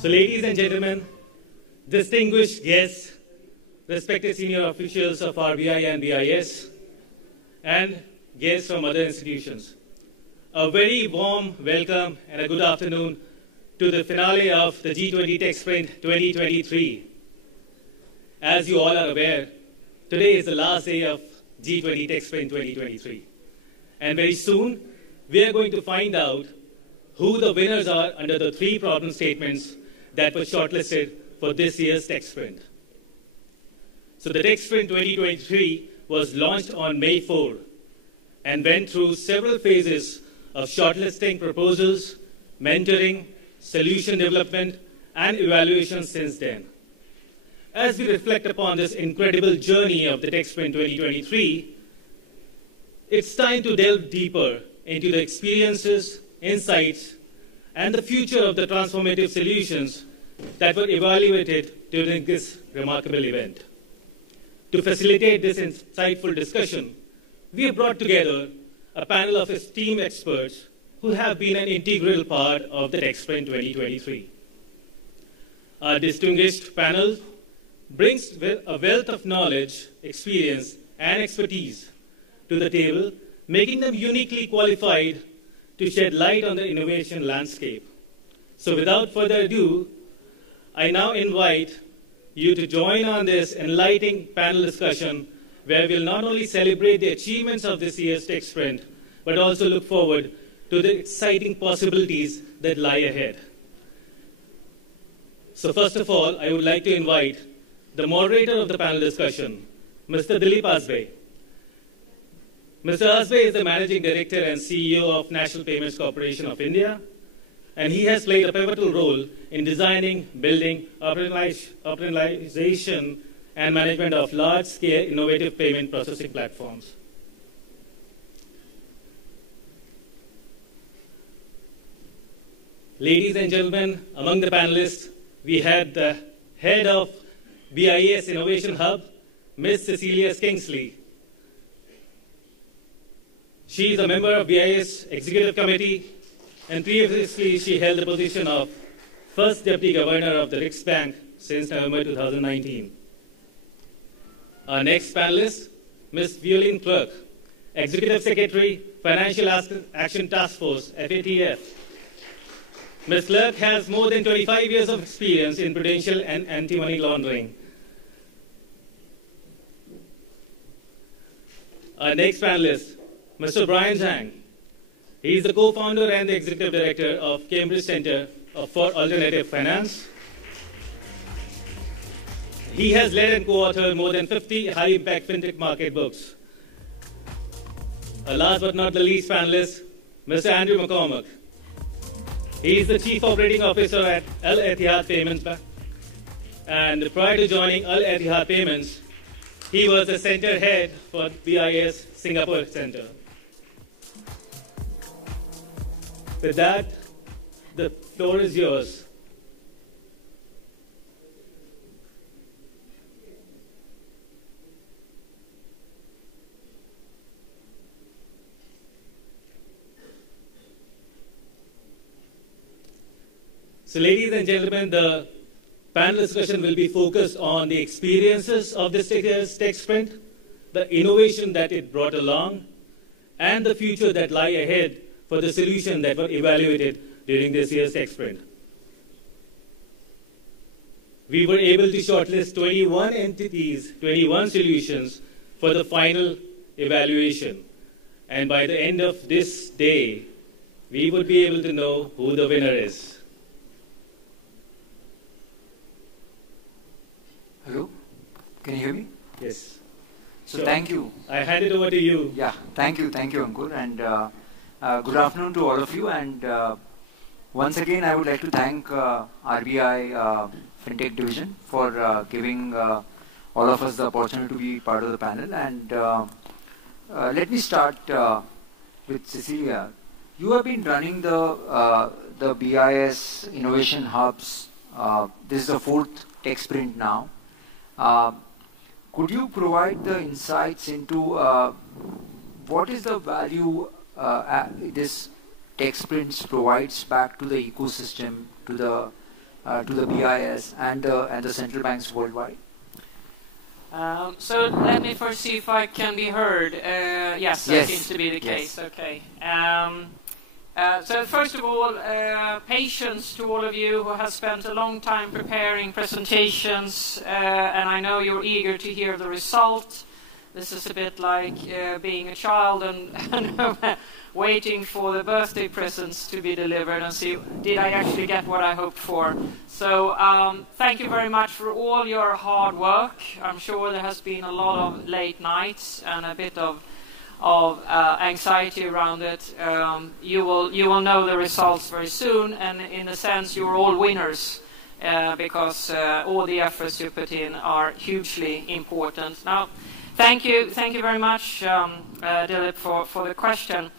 So ladies and gentlemen, distinguished guests, respected senior officials of RBI and BIS, and guests from other institutions, a very warm welcome and a good afternoon to the finale of the G20 TechSprint 2023. As you all are aware, today is the last day of G20 TechSprint 2023. And very soon, we are going to find out who the winners are under the 3 problem statements that were shortlisted for this year's TechSprint. So the TechSprint 2023 was launched on May 4 and went through several phases of shortlisting proposals, mentoring, solution development, and evaluation since then. As we reflect upon this incredible journey of the TechSprint 2023, it's time to delve deeper into the experiences, insights, and the future of the transformative solutions that were evaluated during this remarkable event. To facilitate this insightful discussion, we have brought together a panel of esteemed experts who have been an integral part of the TechSprint 2023. Our distinguished panel brings a wealth of knowledge, experience, and expertise to the table, making them uniquely qualified to shed light on the innovation landscape. So without further ado, I now invite you to join on this enlightening panel discussion where we'll not only celebrate the achievements of this year's TechSprint, but also look forward to the exciting possibilities that lie ahead. So first of all, I would like to invite the moderator of the panel discussion, Mr. Dilip Asbe. Mr. Asbe is the Managing Director and CEO of National Payments Corporation of India, and he has played a pivotal role in designing, building, operationalization, and management of large-scale innovative payment processing platforms. Ladies and gentlemen, among the panelists, we had the head of BIS Innovation Hub, Ms. Cecilia Skingsley. She is a member of BIS Executive Committee, and previously she held the position of First Deputy Governor of the Riksbank since November 2019. Our next panelist, Ms. Violaine Clerc, Executive Secretary, Financial Action Task Force, FATF. Ms. Clerc has more than 25 years of experience in prudential and anti-money laundering. Our next panelist, Mr. Bryan Zhang. He is the co-founder and the executive director of Cambridge Center for Alternative Finance. He has led and co-authored more than 50 high-impact fintech market books. Last but not the least panelist, Mr. Andrew McCormack. He is the Chief Operating Officer at Etihad Payments. And prior to joining Etihad Payments, he was the center head for BIS Singapore Center. With that, the floor is yours. So ladies and gentlemen, the panel discussion will be focused on the experiences of this year's TechSprint, the innovation that it brought along, and the future that lie ahead for the solution that were evaluated during this year's TechSprint. We were able to shortlist 21 entities, 21 solutions for the final evaluation. And by the end of this day, we would be able to know who the winner is. Hello? Can you hear me? Yes. So thank you. I hand it over to you. Yeah, thank you, Ankur. And good afternoon to all of you. And once again, I would like to thank RBI FinTech Division for giving all of us the opportunity to be part of the panel. And let me start with Cecilia. You have been running the BIS Innovation Hubs. This is the 4th TechSprint now. Could you provide the insights into what is the value this TechSprints provides back to the ecosystem, to the to the BIS and the central banks worldwide? So let me first see if I can be heard. Yes, that seems to be the case. Okay. So first of all, patience to all of you who have spent a long time preparing presentations, and I know you're eager to hear the result. This is a bit like being a child and waiting for the birthday presents to be delivered and see, did I actually get what I hoped for? So thank you very much for all your hard work. I'm sure there has been a lot of late nights and a bit of anxiety around it. You will know the results very soon, and in a sense you're all winners because all the efforts you put in are hugely important. Now, thank you very much, Dilip, for the question.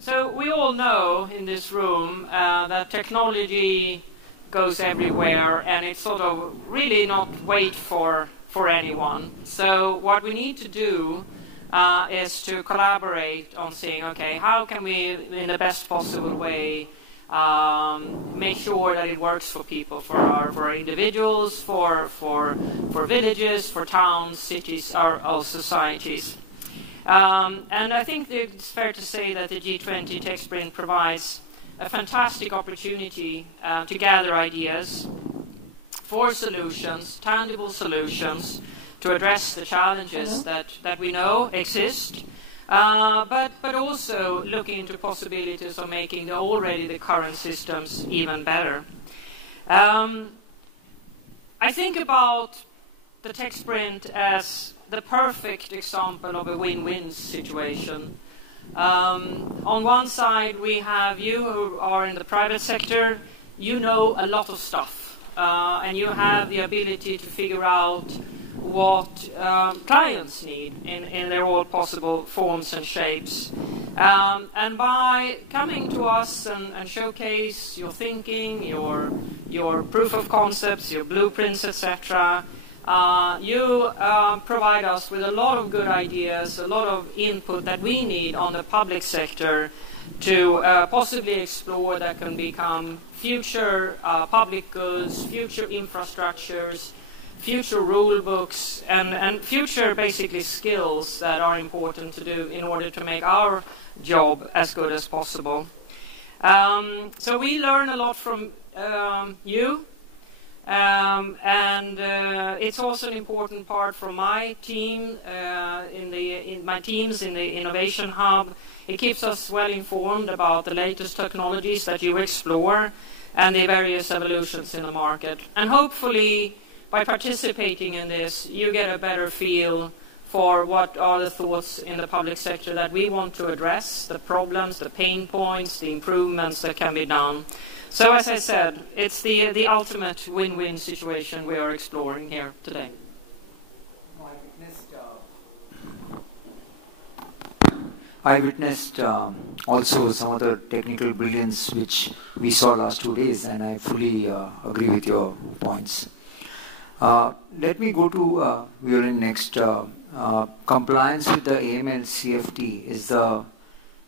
So we all know in this room that technology goes everywhere, and it's sort of really not wait for anyone. So what we need to do is to collaborate on saying, okay, how can we, in the best possible way, make sure that it works for people, for our individuals, for villages, for towns, cities, our societies. And I think it's fair to say that the G20 TechSprint provides a fantastic opportunity to gather ideas for solutions, tangible solutions, to address the challenges that we know exist, but also looking into possibilities of making the current systems even better. I think about the TechSprint as the perfect example of a win-win situation. On one side, we have you who are in the private sector. You know a lot of stuff, and you have the ability to figure out what clients need in their all possible forms and shapes. And by coming to us and showcase your thinking, your proof of concepts, your blueprints, etc., you provide us with a lot of good ideas, a lot of input that we need on the public sector to possibly explore that can become future public goods, future infrastructures, future rule books, and future basically skills that are important to do in order to make our job as good as possible. So we learn a lot from you. And it's also an important part for my team in my teams in the Innovation Hub. It keeps us well informed about the latest technologies that you explore and the various evolutions in the market. And hopefully, by participating in this, you get a better feel for what are the thoughts in the public sector that we want to address, the problems, the pain points, the improvements that can be done. So as I said, it's the ultimate win-win situation we are exploring here today. I witnessed also some of the technical brilliance which we saw last 2 days, and I fully agree with your points. Let me go to Violaine next. Compliance with the AML CFT is the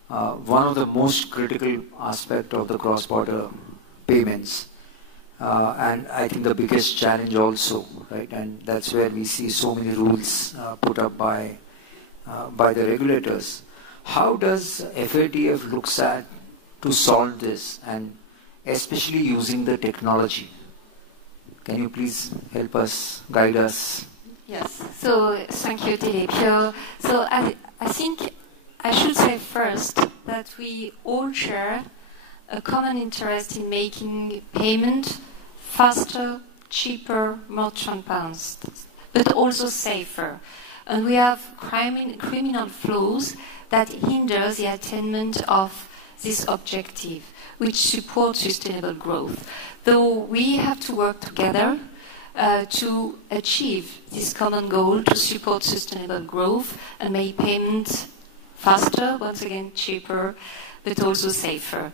one of the most critical aspect of the cross-border payments, and I think the biggest challenge also, right? And that's where we see so many rules put up by the regulators. How does FATF looks at to solve this, and especially using the technology? Can you please help us, guide us? Yes. So thank you, Dilip. So I think I should say first that we all share a common interest in making payment faster, cheaper, more transparent, but also safer. And we have criminal flows that hinder the attainment of this objective, which supports sustainable growth. Though we have to work together to achieve this common goal to support sustainable growth and make payment faster, once again cheaper, but also safer.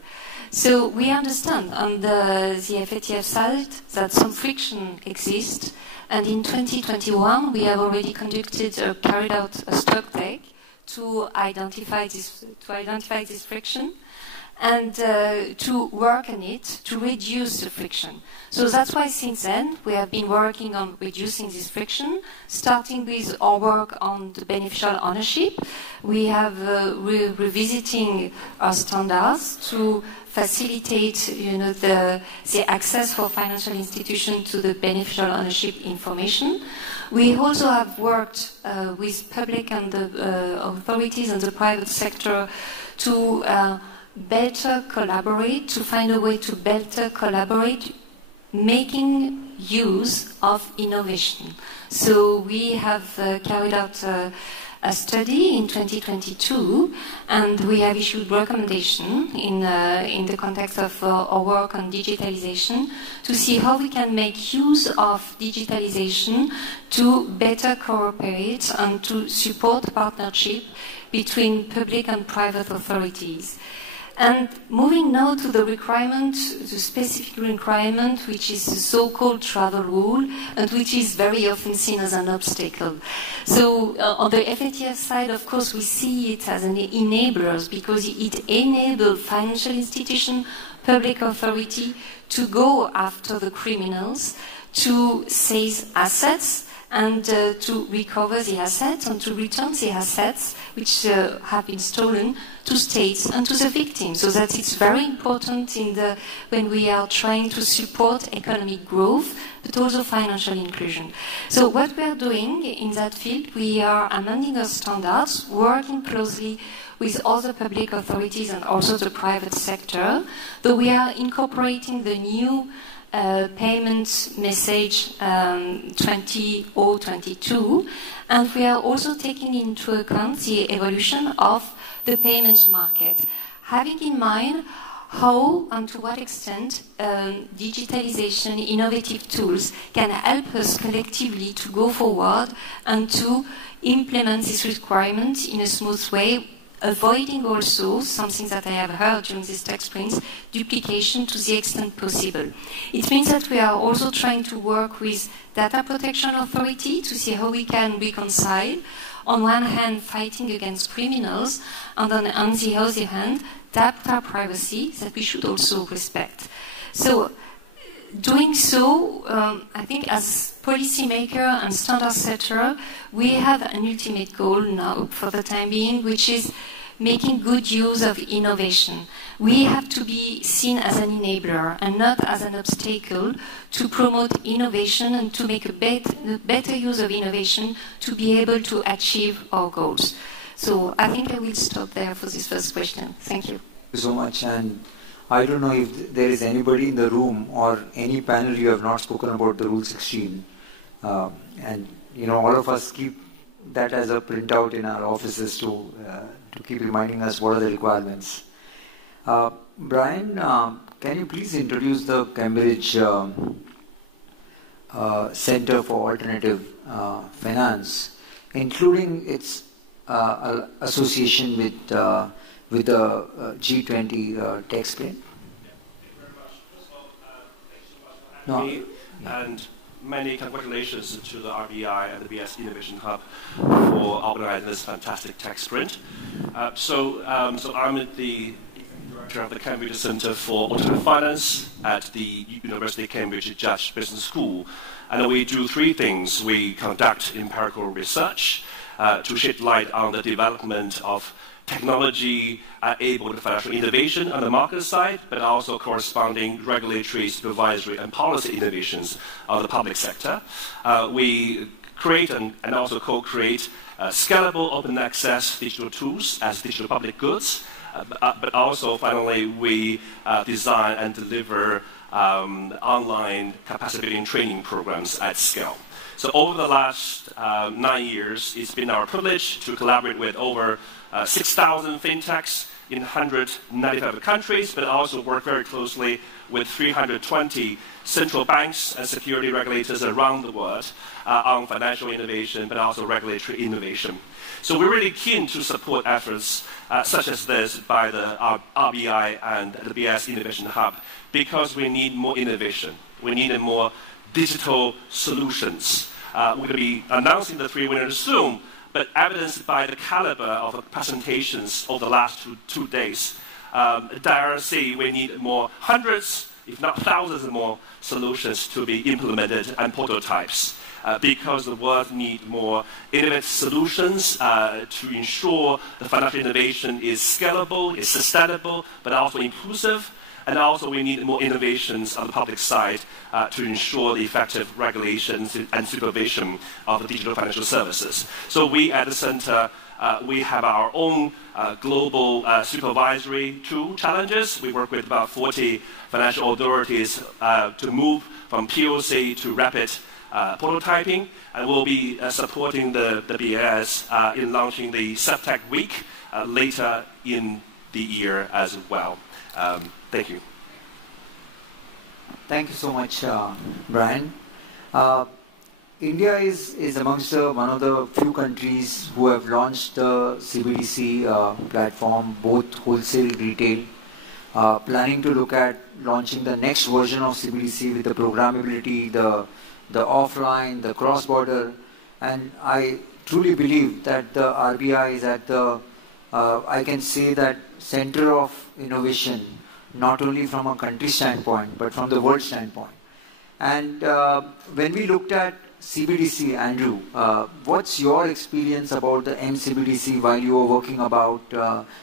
So we understand on the FATF side that some friction exists, and in 2021 we have already carried out a stock take to identify this friction, and to work on it to reduce the friction. So that's why since then we have been working on reducing this friction, starting with our work on the beneficial ownership. We have revisiting our standards to facilitate, the access for financial institutions to the beneficial ownership information. We also have worked with public and the authorities and the private sector to better collaborate, to find a way to better collaborate, making use of innovation. So we have carried out a study in 2022, and we have issued recommendation in the context of our work on digitalization to see how we can make use of digitalization to better cooperate and to support partnership between public and private authorities. And moving now to the requirement, the specific requirement, which is the so-called travel rule, and which is very often seen as an obstacle. So on the FATF side, of course, we see it as an enabler because it enables financial institution, public authority to go after the criminals, to seize assets, and to recover the assets and to return the assets which have been stolen to states and to the victims. So that it's very important when we are trying to support economic growth, but also financial inclusion. So what we are doing in that field, we are amending our standards, working closely with other public authorities and also the private sector, though we are incorporating the new payment message 2022, and we are also taking into account the evolution of the payments market, having in mind how and to what extent digitalization, innovative tools can help us collectively to go forward and to implement this requirement in a smooth way, avoiding also something that I have heard during this TechSprint, duplication to the extent possible. It means that we are also trying to work with data protection authority to see how we can reconcile, on one hand, fighting against criminals, and on the other hand, data privacy that we should also respect. So, doing so, I think as policymaker and standard setter, we have an ultimate goal now for the time being, which is making good use of innovation. We have to be seen as an enabler and not as an obstacle to promote innovation and to make a better use of innovation to be able to achieve our goals. So I think I will stop there for this first question. Thank you. Thank you so much. And I don't know if there is anybody in the room or any panel you have not spoken about the Rule 16. And all of us keep that as a printout in our offices to keep reminding us what are the requirements. Bryan, can you please introduce the Cambridge Center for Alternative Finance, including its association with the G20 TechSprint? No. And many congratulations to the RBI and the BIS Innovation Hub for organizing this fantastic TechSprint. So I'm the director of the Cambridge Center for Alternative Finance at the University of Cambridge Judge Business School. And we do three things. We conduct empirical research to shed light on the development of technology-enabled financial innovation on the market side, but also corresponding regulatory, supervisory, and policy innovations on the public sector. We create and also co-create scalable open access digital tools as digital public goods, but also, finally, we design and deliver online capacity building training programs at scale. So over the last 9 years, it's been our privilege to collaborate with over 6,000 fintechs in 195 countries, but also work very closely with 320 central banks and security regulators around the world on financial innovation, but also regulatory innovation. So we're really keen to support efforts such as this by the RBI and the BIS Innovation Hub, because we need more innovation. We need more digital solutions. We're going to be announcing the three winners soon, but evidenced by the caliber of the presentations over the last two days, dare say we need more hundreds, if not thousands more solutions to be implemented and prototypes. Because the world needs more innovative solutions to ensure the financial innovation is scalable, is sustainable, but also inclusive. And also we need more innovations on the public side to ensure the effective regulations and supervision of the digital financial services. So we at the center, we have our own global supervisory tool challenges. We work with about 40 financial authorities to move from POC to rapid prototyping, and we'll be supporting the BIS in launching the SubTech Week later in the year as well. Thank you. Thank you so much, Bryan. India is amongst one of the few countries who have launched the CBDC platform, both wholesale, retail, planning to look at launching the next version of CBDC with the programmability, the offline, the cross-border, and I truly believe that the RBI is at the, I can say that, center of innovation, not only from a country standpoint, but from the world standpoint. And when we looked at CBDC, Andrew, what's your experience about the MCBDC while you were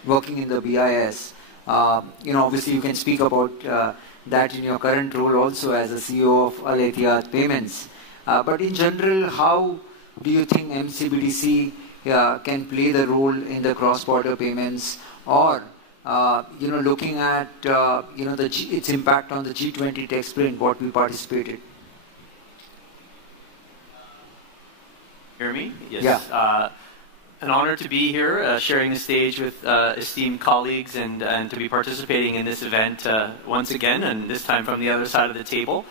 working in the BIS? Obviously you can speak about that in your current role also as a CEO of Etihad Payments. But in general, how do you think MCBDC can play the role in the cross-border payments, or looking at its impact on the G20 TechSprint, what we participated? Hear me? Yes. Yeah. An honor to be here, sharing the stage with esteemed colleagues and to be participating in this event once again, and this time from the other side of the table.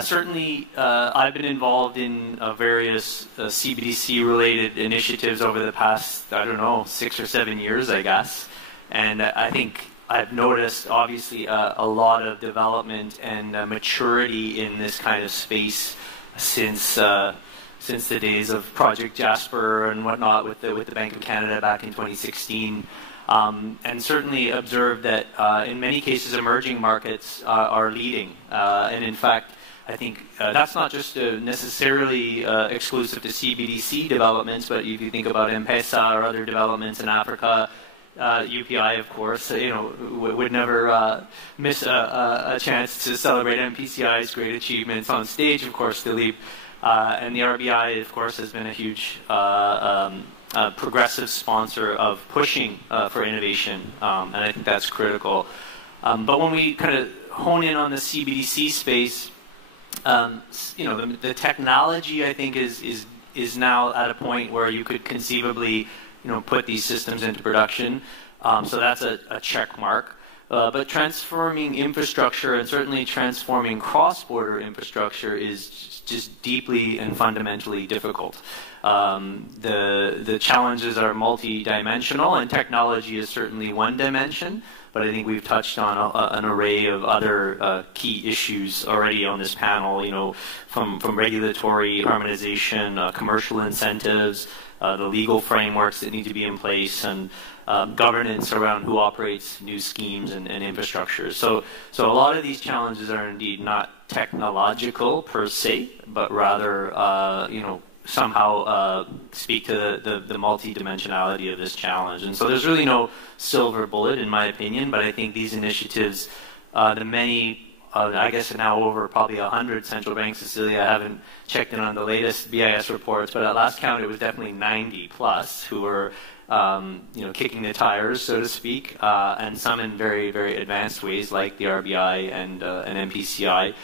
Certainly, I've been involved in various CBDC-related initiatives over the past, 6 or 7 years, I guess. And I think I've noticed, obviously, a lot of development and maturity in this kind of space since the days of Project Jasper and whatnot with the Bank of Canada back in 2016. And certainly observed that in many cases emerging markets are leading. And in fact, I think that's not just necessarily exclusive to CBDC developments, but if you think about M-Pesa or other developments in Africa, UPI, of course, would never miss a chance to celebrate MPCI's great achievements on stage, of course, Dilip. And the RBI, of course, has been a huge progressive sponsor of pushing for innovation, and I think that's critical. But when we kind of hone in on the CBDC space, the technology, I think, is now at a point where you could conceivably, put these systems into production. So that's a check mark. But transforming infrastructure, and certainly transforming cross-border infrastructure, is just deeply and fundamentally difficult. The challenges are multi-dimensional, and technology is certainly one dimension. But I think we've touched on an array of other key issues already on this panel. From regulatory harmonization, commercial incentives, the legal frameworks that need to be in place, and governance around who operates new schemes and infrastructure. So a lot of these challenges are indeed not technological per se, but rather somehow speak to the multi-dimensionality of this challenge. And so there's really no silver bullet, in my opinion, but I think these initiatives, the many, I guess now over probably 100 central banks, Cecilia, I haven't checked in on the latest BIS reports, but at last count it was definitely 90 plus who were kicking the tires, so to speak, and some in very, very advanced ways like the RBI and NPCI.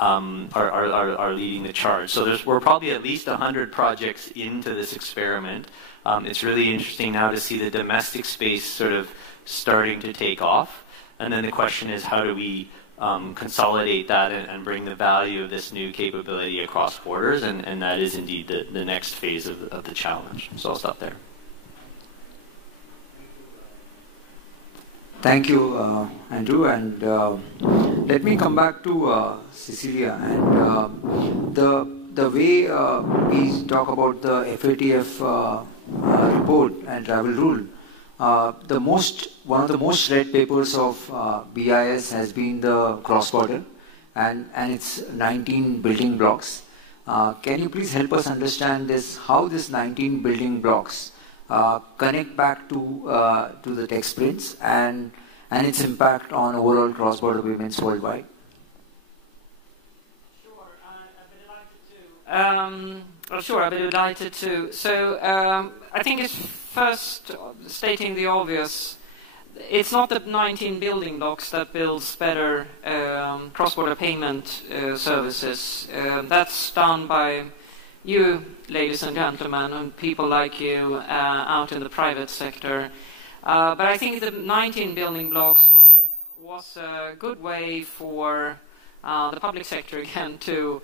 Are leading the charge. So we're probably at least 100 projects into this experiment. It's really interesting now to see the domestic space sort of starting to take off. And then the question is, how do we consolidate that and bring the value of this new capability across borders? And that is indeed the next phase of the challenge. So I'll stop there. Thank you, Andrew, and let me come back to Cecilia. And the way we talk about the FATF report and travel rule, one of the most read papers of BIS has been the cross-border and its 19 building blocks. Can you please help us understand how this 19 building blocks connect back to the TechSprints and its impact on overall cross-border payments worldwide? Sure, I'd be delighted to. So I think it's first stating the obvious. It's not the 19 building blocks that builds better cross-border payment services. That's done by you, ladies and gentlemen, and people like you out in the private sector. But I think the 19 building blocks was a good way for the public sector again to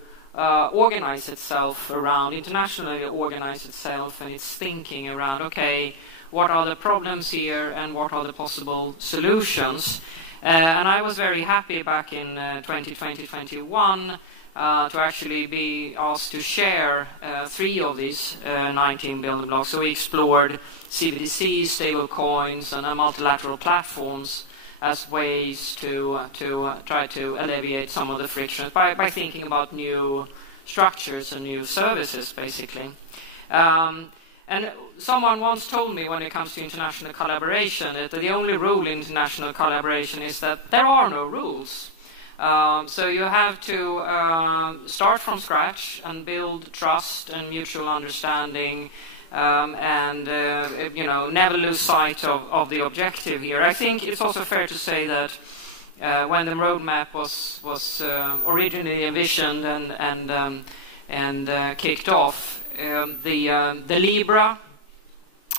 organize itself around, internationally organize itself and its thinking around, okay, what are the problems here and what are the possible solutions? And I was very happy back in 2020-21 to actually be asked to share 3 of these 19 building blocks. So we explored CBDC, stable coins, and multilateral platforms as ways to try to alleviate some of the frictions by thinking about new structures and new services, basically. And someone once told me when it comes to international collaboration that the only rule in international collaboration is that there are no rules. So you have to start from scratch and build trust and mutual understanding and never lose sight of the objective here. I think it's also fair to say that when the roadmap was originally envisioned and kicked off, the Libra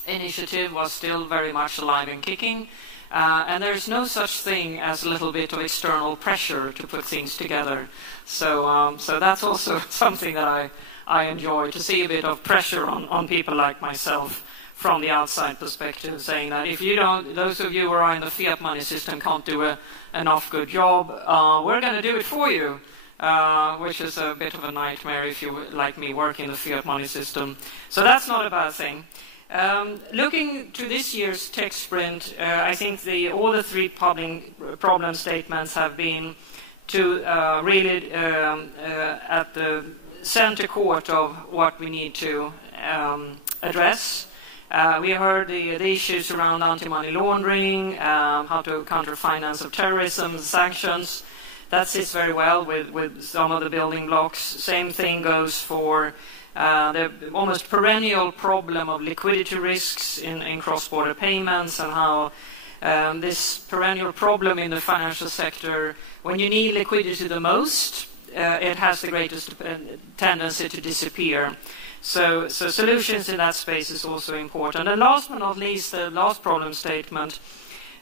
initiative was still very much alive and kicking, and there's no such thing as a little bit of external pressure to put things together. So that's also something that I enjoy, to see a bit of pressure on people like myself from the outside perspective, saying that if you don't, those of you who are in the fiat money system can't do enough good job, we're going to do it for you. Which is a bit of a nightmare if you, like me, work in the fiat money system. So that's not a bad thing. Looking to this year's TechSprint, I think all the 3 problem statements have been to really at the center court of what we need to address. We heard the issues around anti-money laundering, how to counter finance of terrorism, sanctions. That sits very well with some of the building blocks. Same thing goes for the almost perennial problem of liquidity risks in cross-border payments, and how this perennial problem in the financial sector, when you need liquidity the most, it has the greatest tendency to disappear. So solutions in that space is also important. And last but not least, the last problem statement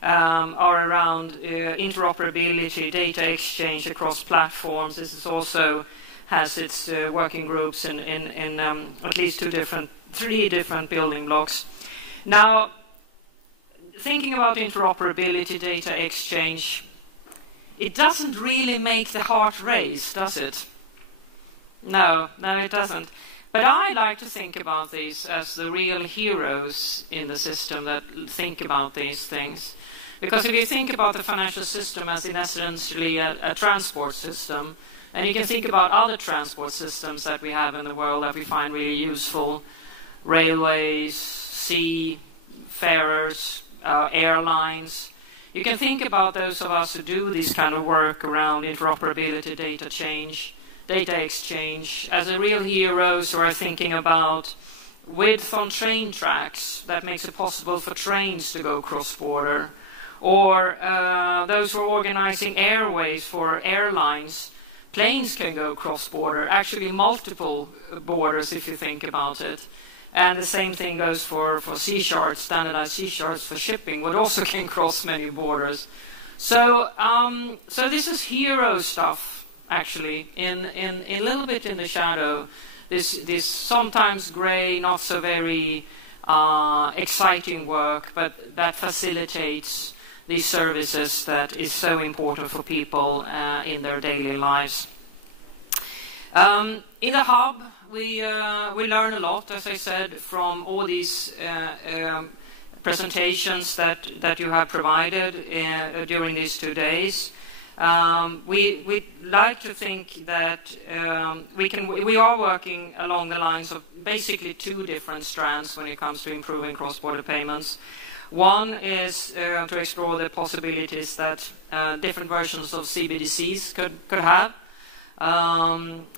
are around interoperability, data exchange across platforms. This is also has its working groups in at least 3 different building blocks. Now, thinking about interoperability, data exchange, it doesn't really make the heart race, does it? No, it doesn't. But I like to think about these as the real heroes in the system that think about these things. Because if you think about the financial system as in essentially a transport system, and you can think about other transport systems that we have in the world that we find really useful, railways, seafarers, airlines, you can think about those of us who do this kind of work around interoperability, data exchange, as a real heroes who are thinking about width on train tracks that makes it possible for trains to go cross-border, or those who are organizing airways for airlines. Planes can go cross-border, actually multiple borders if you think about it. And the same thing goes for C-charts, standardized C-charts for shipping, what also can cross many borders. So this is hero stuff, actually, in a little bit in the shadow. This sometimes grey, not so very exciting work, but that facilitates these services that is so important for people in their daily lives. In the hub, we learn a lot, as I said, from all these presentations that you have provided during these 2 days. We'd like to think that we are working along the lines of basically 2 different strands when it comes to improving cross-border payments. One is to explore the possibilities that different versions of CBDCs could have.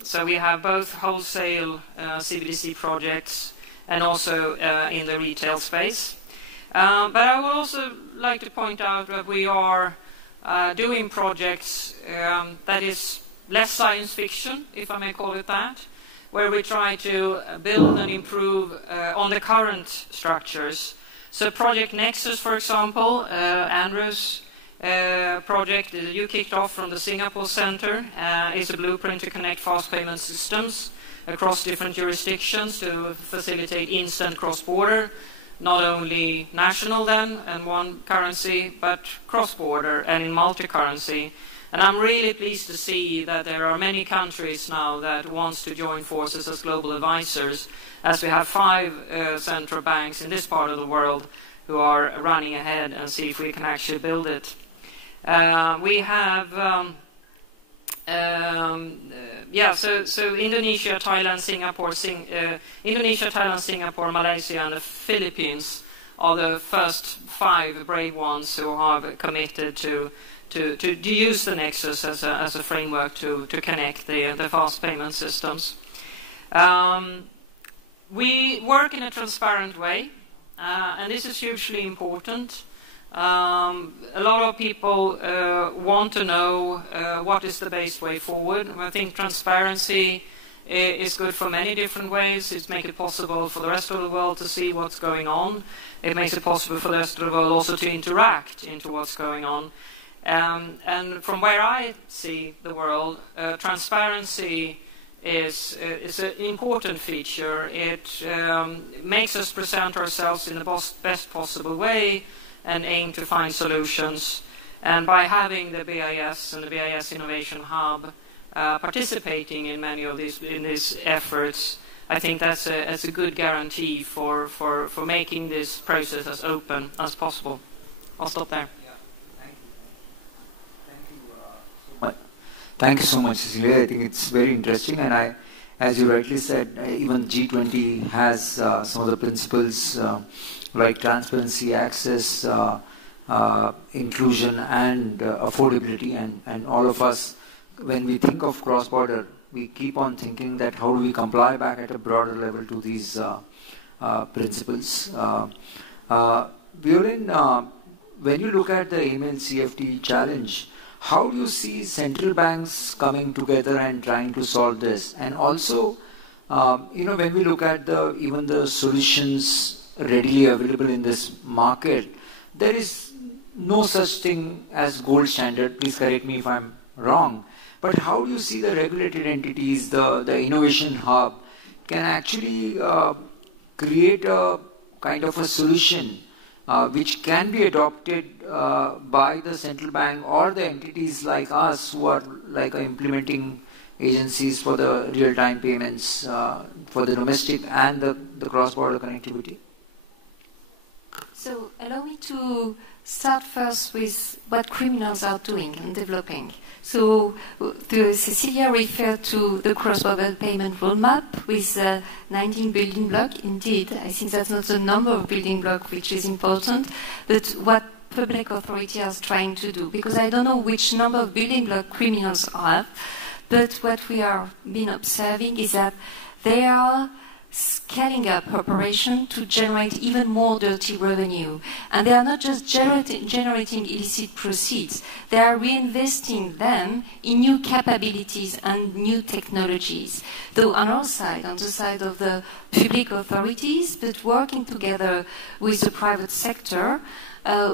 So we have both wholesale CBDC projects and also in the retail space. But I would also like to point out that we are doing projects that is less science fiction, if I may call it that, where we try to build and improve on the current structures. So Project Nexus, for example, Andrew's project that you kicked off from the Singapore Center is a blueprint to connect fast payment systems across different jurisdictions to facilitate instant cross-border, not only national then and one currency, but cross-border and in multi-currency. And I'm really pleased to see that there are many countries now that wants to join forces as global advisors, as we have 5 central banks in this part of the world who are running ahead and see if we can actually build it. We have, so Indonesia, Thailand, Singapore, Malaysia, and the Philippines are the first 5 brave ones who have committed to use the Nexus as a framework to connect the fast payment systems. We work in a transparent way, and this is hugely important. A lot of people want to know what is the best way forward. I think transparency is good for many different ways. It makes it possible for the rest of the world to see what's going on. It makes it possible for the rest of the world also to interact into what's going on. And from where I see the world, transparency is an important feature. It makes us present ourselves in the best possible way and aim to find solutions. And by having the BIS and the BIS Innovation Hub participating in many of these efforts, I think that's a good guarantee for making this process as open as possible. I'll stop there. Thank you so much, Cecilia. I think it's very interesting, and as you rightly said, even G20 has some of the principles like transparency, access, inclusion, and affordability, and all of us, when we think of cross-border, we keep on thinking that how do we comply back at a broader level to these principles. Violaine, when you look at the AML CFT challenge, how do you see central banks coming together and trying to solve this? And also, when we look at even the solutions readily available in this market, there is no such thing as gold standard. Please correct me if I'm wrong. But how do you see the regulated entities, the innovation hub, can actually create a kind of a solution which can be adopted by the central bank or the entities like us who are like implementing agencies for the real-time payments for the domestic and the cross-border connectivity? So allow me to start first with what criminals are doing and developing. So Cecilia referred to the cross-border payment roadmap with 19 building blocks. Indeed, I think that's not the number of building blocks which is important, but what public authority are trying to do. Because I don't know which number of building blocks criminals have, but what we are been observing is that they are scaling up operation to generate even more dirty revenue. And they are not just generating illicit proceeds, they are reinvesting them in new capabilities and new technologies. Though on our side, on the side of the public authorities, but working together with the private sector,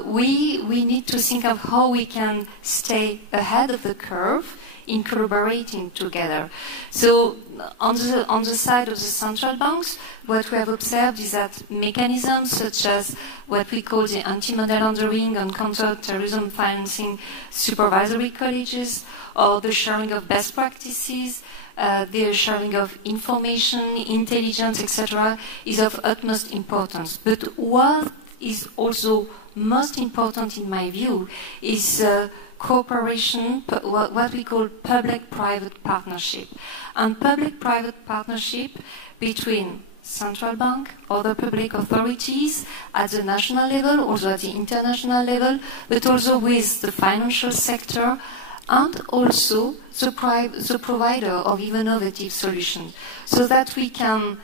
we need to think of how we can stay ahead of the curve in collaborating together. So on the side of the central banks, what we have observed is that mechanisms such as what we call the anti-money laundering and counter-terrorism financing supervisory colleges, or the sharing of best practices, the sharing of information, intelligence, etc., is of utmost importance. But what is also most important in my view is cooperation, what we call public-private partnership. And public-private partnership between central bank, other public authorities at the national level, also at the international level, but also with the financial sector and also the provider of innovative solutions, so that we can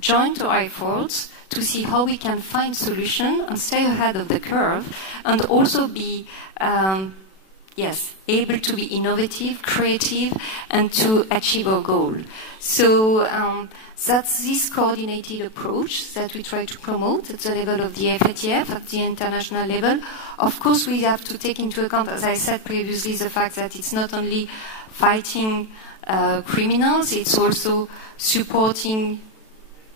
join our efforts to see how we can find solutions and stay ahead of the curve, and also be able to be innovative, creative, and to achieve our goal. So that's this coordinated approach that we try to promote at the level of the FATF, at the international level. Of course, we have to take into account, as I said previously, the fact that it's not only fighting criminals, it's also supporting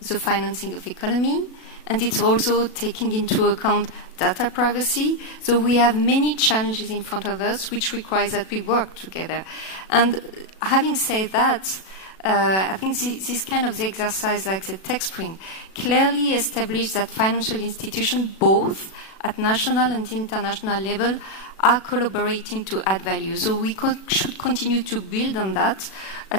the financing of economy, and it's also taking into account data privacy. So we have many challenges in front of us, which requires that we work together. And having said that, I think this kind of exercise, like the TechSprint, clearly established that financial institutions, both at national and international level, are collaborating to add value. So we should continue to build on that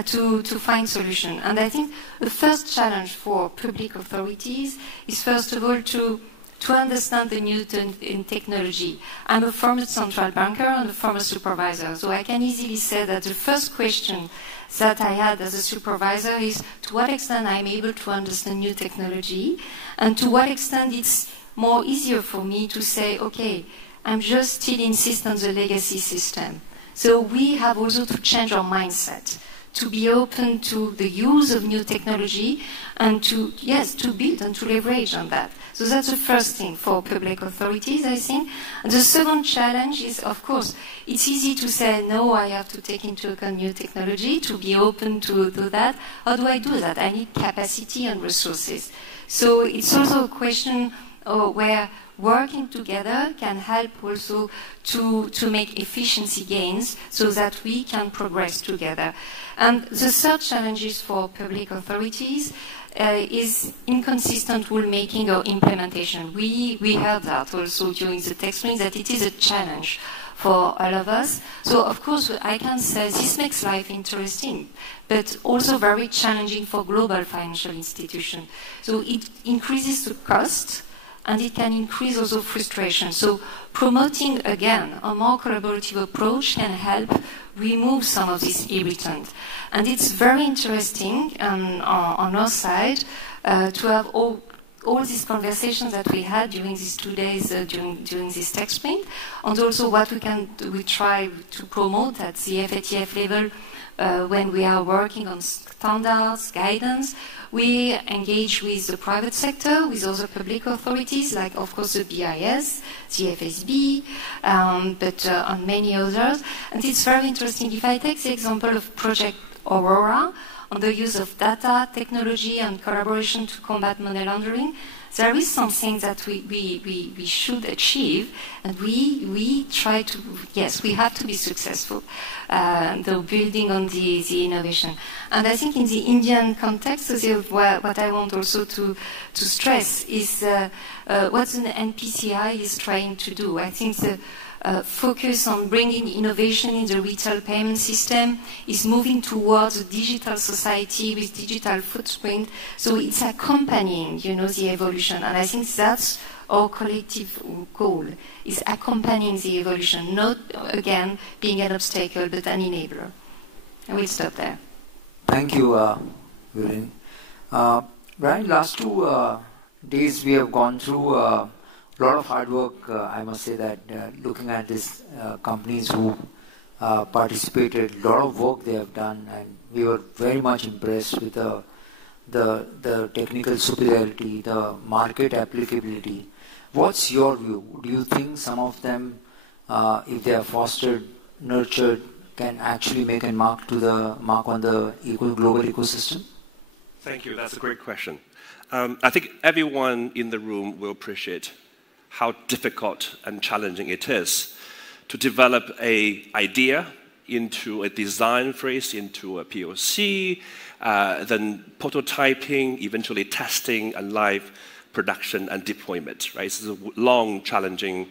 to find solutions. And I think the first challenge for public authorities is, first of all, to understand the new in technology. I'm a former central banker and a former supervisor, so I can easily say that the first question that I had as a supervisor is to what extent I'm able to understand new technology, and to what extent it's more easier for me to say, okay, I'm just still insist on the legacy system. So we have also to change our mindset, to be open to the use of new technology, and to build and to leverage on that. So that's the first thing for public authorities, I think. And the second challenge is, of course, it's easy to say, no, I have to take into account new technology, to be open to do that. How do I do that? I need capacity and resources. So it's also a question where working together can help also to make efficiency gains so that we can progress together. And the third challenge is for public authorities is inconsistent rulemaking or implementation. We heard that also during the TechSprint, that it is a challenge for all of us. So of course I can say this makes life interesting, but also very challenging for global financial institutions. So it increases the cost, and it can increase also frustration. So promoting, again, a more collaborative approach can help remove some of this irritant. And it's very interesting on our side to have all these conversations that we had during these 2 days during this TechSprint, and also what we try to promote at the FATF level when we are working on standards, guidance. We engage with the private sector, with other public authorities, like, of course, the BIS, the FSB, but on many others. And it's very interesting. If I take the example of Project Aurora, on the use of data, technology, and collaboration to combat money laundering, there is something that we should achieve, and we try to, yes, we have to be successful, though building on the innovation. And I think in the Indian context, what I want also to stress is what the NPCI is trying to do. I think the focus on bringing innovation in the retail payment system is moving towards a digital society with digital footprint. So it's accompanying, the evolution. And I think that's our collective goal, is accompanying the evolution, not, again, being an obstacle, but an enabler. And we'll stop there. Thank you, Violaine. Bryan, last 2 days we have gone through a lot of hard work, I must say that, looking at these companies who participated, a lot of work they have done, and we were very much impressed with the technical superiority, the market applicability. What's your view? Do you think some of them, if they are fostered, nurtured, can actually make a mark on the global ecosystem? Thank you. That's a great question. I think everyone in the room will appreciate how difficult and challenging it is to develop an idea into a design phase, into a POC, then prototyping, eventually testing and live production and deployment, right? This is a long, challenging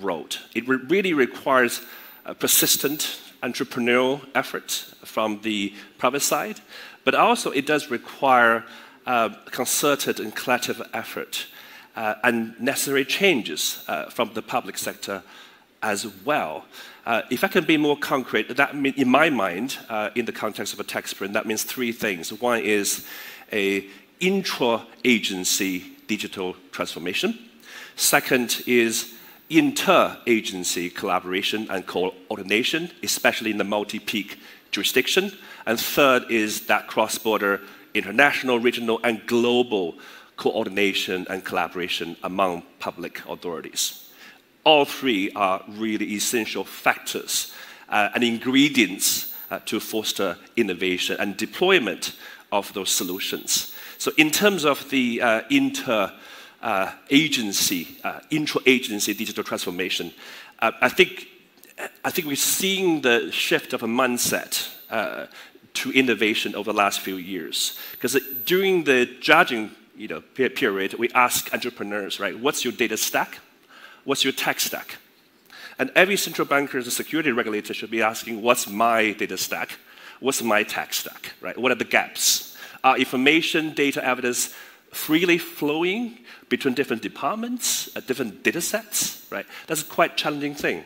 road. It really requires a persistent entrepreneurial effort from the private side, but also it does require concerted and collective effort and necessary changes from the public sector as well. If I can be more concrete, that means, in my mind, in the context of a TechSprint, that means three things. One is a intra-agency digital transformation. Second is inter-agency collaboration and coordination, especially in the multi-peak jurisdiction. And third is that cross-border international, regional, and global coordination and collaboration among public authorities. All three are really essential factors and ingredients to foster innovation and deployment of those solutions. So in terms of the intra-agency digital transformation, I think we're seeing the shift of a mindset to innovation over the last few years. Because during the judging period, we ask entrepreneurs, right, what's your data stack? What's your tech stack? And every central banker and security regulator should be asking, what's my data stack? What's my tech stack, right? What are the gaps? Are information, data, evidence freely flowing between different departments, different data sets, right? That's a quite challenging thing.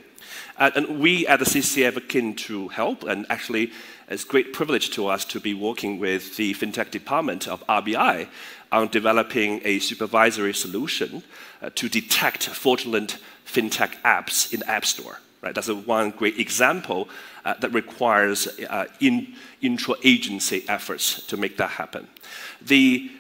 And we at the CCF are keen to help, and actually it's a great privilege to us to be working with the FinTech department of RBI on developing a supervisory solution to detect fraudulent FinTech apps in the App Store. Right? That's one great example that requires intra-agency efforts to make that happen. The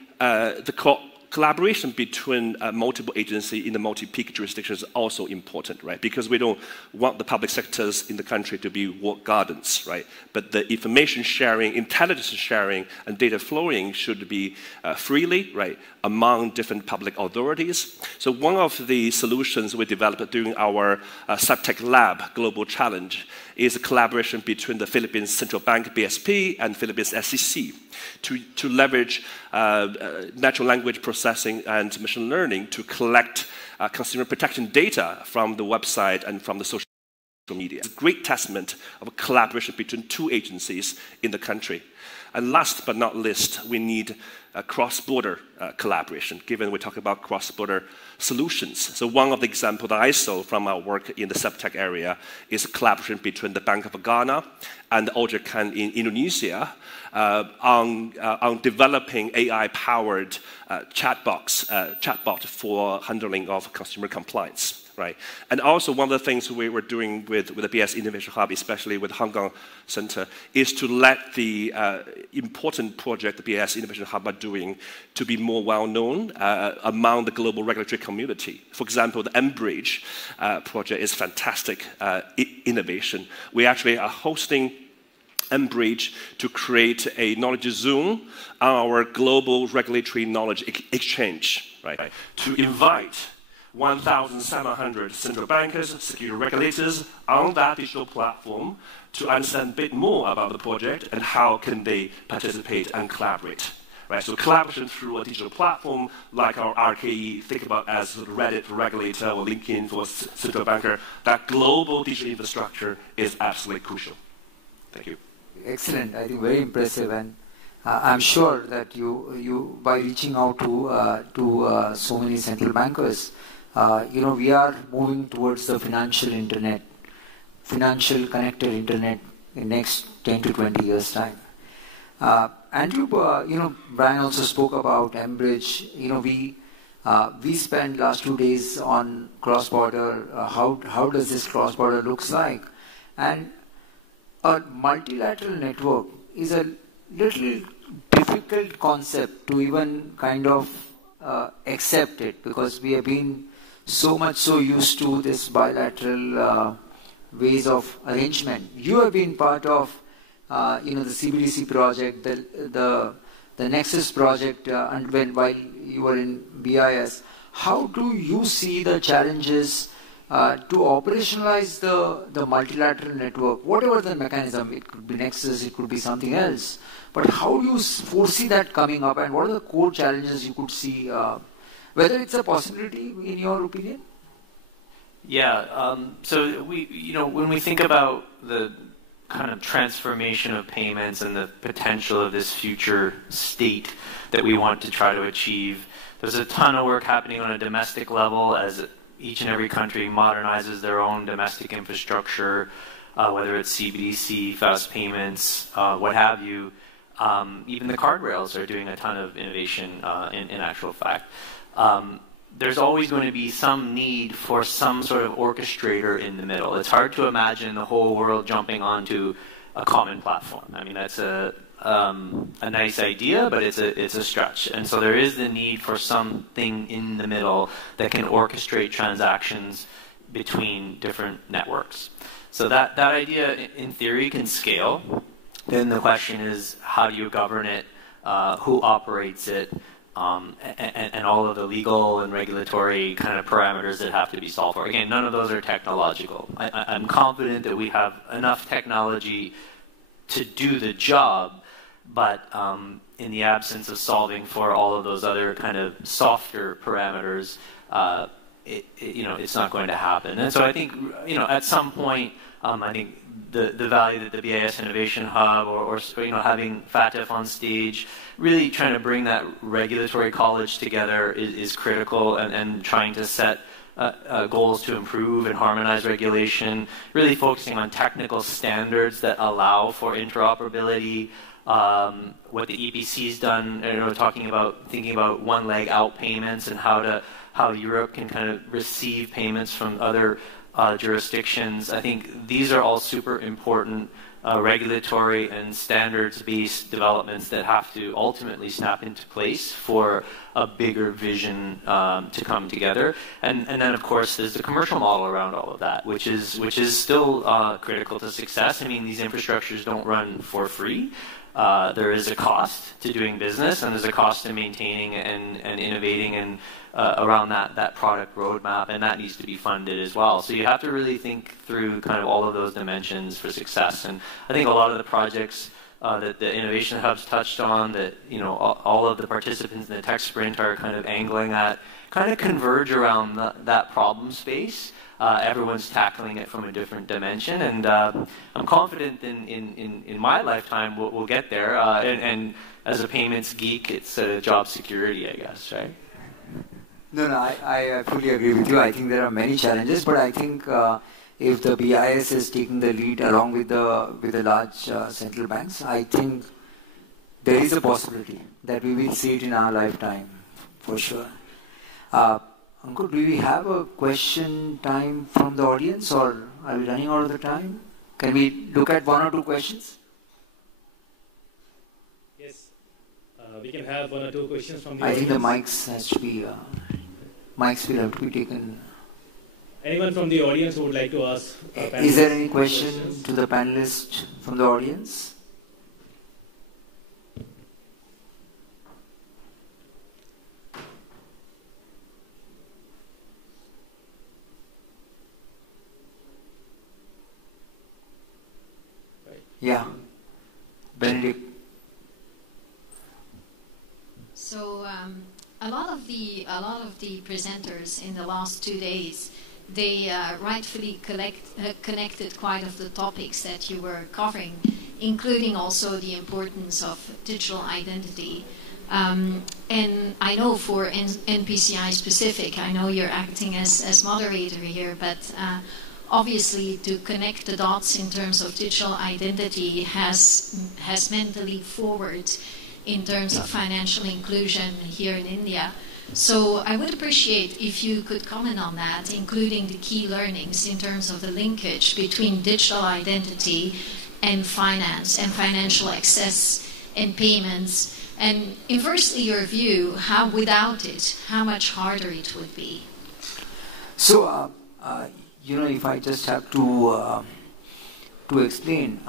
collaboration between multiple agencies in the multi-peak jurisdictions is also important, right? Because we don't want the public sectors in the country to be walled gardens, right? But the information sharing, intelligence sharing, and data flowing should be freely, right, among different public authorities. So one of the solutions we developed during our SubTech Lab Global Challenge is a collaboration between the Philippines Central Bank, BSP, and Philippines SEC to leverage natural language processing and machine learning to collect consumer protection data from the website and from the social media. It's a great testament of a collaboration between two agencies in the country. And last but not least, we need cross-border collaboration, given we talk about cross-border solutions. So one of the examples that I saw from our work in the subtech area is a collaboration between the Bank of Ghana and Ojakan in Indonesia on developing AI-powered chatbot for handling of consumer compliance. Right. And also one of the things we were doing with the BIS Innovation Hub, especially with Hong Kong Center, is to let the important project the BIS Innovation Hub are doing to be more well-known among the global regulatory community. For example, the mBridge project is fantastic innovation. We actually are hosting mBridge to create a knowledge zone on our global regulatory knowledge exchange, right? To invite 1,700 central bankers, security regulators on that digital platform to understand a bit more about the project and how can they participate and collaborate. Right? So collaboration through a digital platform like our RKE, think about as Reddit for regulator or LinkedIn for central banker, that global digital infrastructure is absolutely crucial. Thank you. Excellent. I think very impressive, and I'm sure that you by reaching out to so many central bankers, we are moving towards the financial internet, financial connected internet in next 10 to 20 years' time. Andrew, Bryan also spoke about mBridge. We spent last 2 days on cross-border. How does this cross-border looks like? And a multilateral network is a little difficult concept to even kind of accept it, because we have been so used to this bilateral ways of arrangement. You have been part of the CBDC project, the Nexus project, and while you were in BIS. How do you see the challenges to operationalize the multilateral network, whatever the mechanism? It could be Nexus, it could be something else. But how do you foresee that coming up, and what are the core challenges you could see Whether it's a possibility in your opinion? Yeah. So when we think about the kind of transformation of payments and the potential of this future state that we want to try to achieve, there's a ton of work happening on a domestic level as each and every country modernizes their own domestic infrastructure, whether it's CBDC, fast payments, what have you. Even the card rails are doing a ton of innovation in actual fact. There's always going to be some need for some sort of orchestrator in the middle. It's hard to imagine the whole world jumping onto a common platform. I mean, that's a nice idea, but it's a stretch. And so there is the need for something in the middle that can orchestrate transactions between different networks. So that idea, in theory, can scale. Then the question is, how do you govern it? Who operates it? And all of the legal and regulatory kind of parameters that have to be solved for. Again, none of those are technological. I'm confident that we have enough technology to do the job, but in the absence of solving for all of those other kind of softer parameters, it's not going to happen. And so I think, at some point, I think the value that the BIS Innovation Hub or having FATF on stage, really trying to bring that regulatory college together is critical, and trying to set goals to improve and harmonize regulation, really focusing on technical standards that allow for interoperability. What the EPC's done, thinking about one leg out payments and how Europe can kind of receive payments from other jurisdictions. I think these are all super important regulatory and standards-based developments that have to ultimately snap into place for a bigger vision to come together. And then, of course, there's the commercial model around all of that, which is still critical to success. I mean, these infrastructures don't run for free. There is a cost to doing business, and there's a cost to maintaining and innovating and around that product roadmap, and that needs to be funded as well. So you have to really think through kind of all of those dimensions for success. And I think a lot of the projects that the Innovation Hub's touched on, that all of the participants in the TechSprint are kind of angling at, kind of converge around that problem space. Everyone's tackling it from a different dimension, and I'm confident in my lifetime we'll get there. And as a payments geek, it's job security, I guess, right? No, I fully agree with you. I think there are many challenges, but I think if the BIS is taking the lead along with the large central banks, I think there is a possibility that we will see it in our lifetime, for sure. Ankur, do we have a question time from the audience, or are we running out of the time? Can we look at one or two questions? Yes, we can have one or two questions from the audience. audience. I think the mics has to be, mics will have to be taken. Anyone from the audience who would like to ask? Is there any question to the panelists from the audience? Yeah, Benedict. So a lot of the presenters in the last 2 days, they rightfully connected quite of the topics that you were covering, including also the importance of digital identity. And I know for NPCI specific, I know you're acting as moderator here, but obviously, to connect the dots in terms of digital identity has meant a leap forward in terms of financial inclusion here in India. So I would appreciate if you could comment on that, including the key learnings in terms of the linkage between digital identity and finance and financial access and payments, and inversely your view, how without it, how much harder it would be. So, if I just have to explain,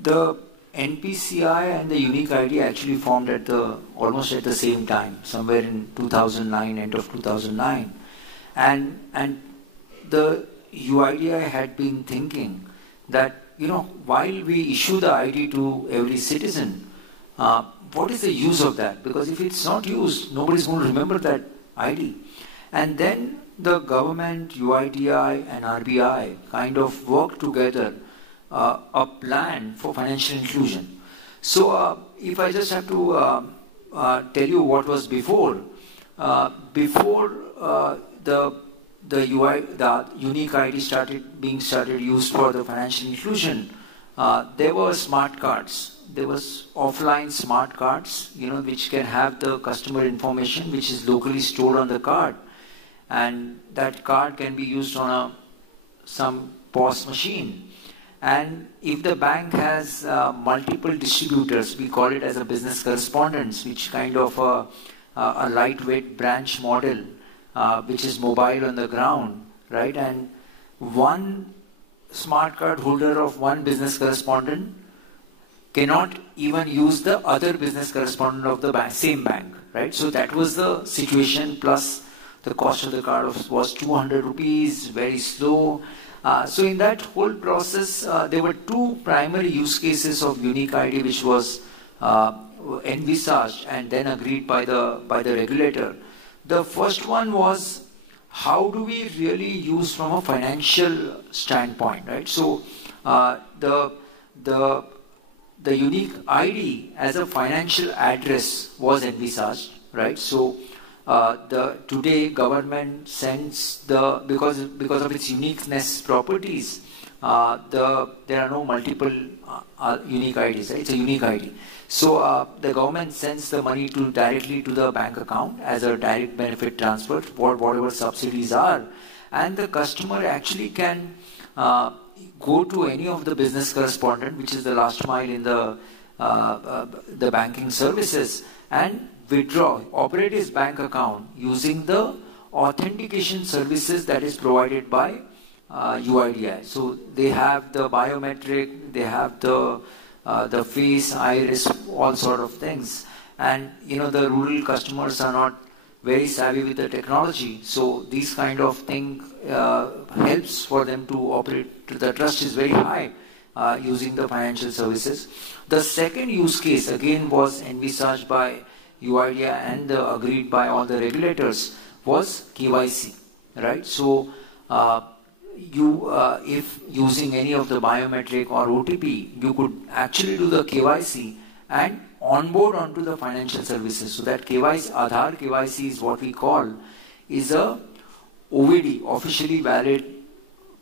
the NPCI and the unique ID actually formed almost at the same time, somewhere in 2009, end of 2009, and the UIDI had been thinking that while we issue the ID to every citizen, what is the use of that? Because if it's not used, nobody's going to remember that ID. And then the government, UIDAI and RBI kind of work together a plan for financial inclusion. So if I just have to tell you what was before the unique ID started used for the financial inclusion, there were smart cards. There was offline smart cards, which can have the customer information which is locally stored on the card, and that card can be used on some POS machine. And if the bank has multiple distributors, we call it as a business correspondence, which kind of a lightweight branch model, which is mobile on the ground, right? And one smart card holder of one business correspondent cannot even use the other business correspondent of the bank, same bank, right? So that was the situation, plus the cost of the card was 200 rupees, very slow. So in that whole process, there were two primary use cases of unique ID, which was envisaged and then agreed by the regulator. The first one was, how do we really use from a financial standpoint, right? So the unique ID as a financial address was envisaged, right? So today government sends because of its uniqueness properties, there are no multiple unique IDs, right? It's a unique ID. So the government sends the money directly to the bank account as a direct benefit transfer for whatever subsidies are, and the customer actually can go to any of the business correspondent, which is the last mile in the banking services, and operate his bank account using the authentication services that is provided by UIDAI. So they have the biometric, they have the face, iris, all sort of things. And the rural customers are not very savvy with the technology. So these kind of thing helps for them to operate. The trust is very high using the financial services. The second use case again was envisaged by UIDAI and agreed by all the regulators was KYC, right? So if using any of the biometric or OTP, you could actually do the KYC and onboard onto the financial services. So that KYC, Aadhaar KYC is what we call, is a OVD, officially valid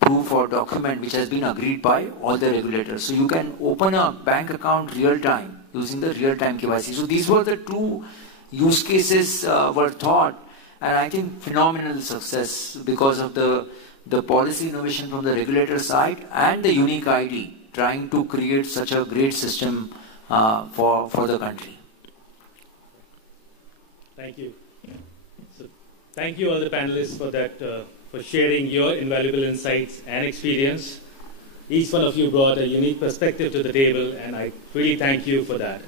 proof or document, which has been agreed by all the regulators. So you can open a bank account real time using the real time KYC. So these were the two use cases were thought, and I think phenomenal success because of the policy innovation from the regulator side and the unique ID, trying to create such a great system for the country. Thank you. So, thank you all the panelists for that, for sharing your invaluable insights and experience. Each one of you brought a unique perspective to the table, and I really thank you for that.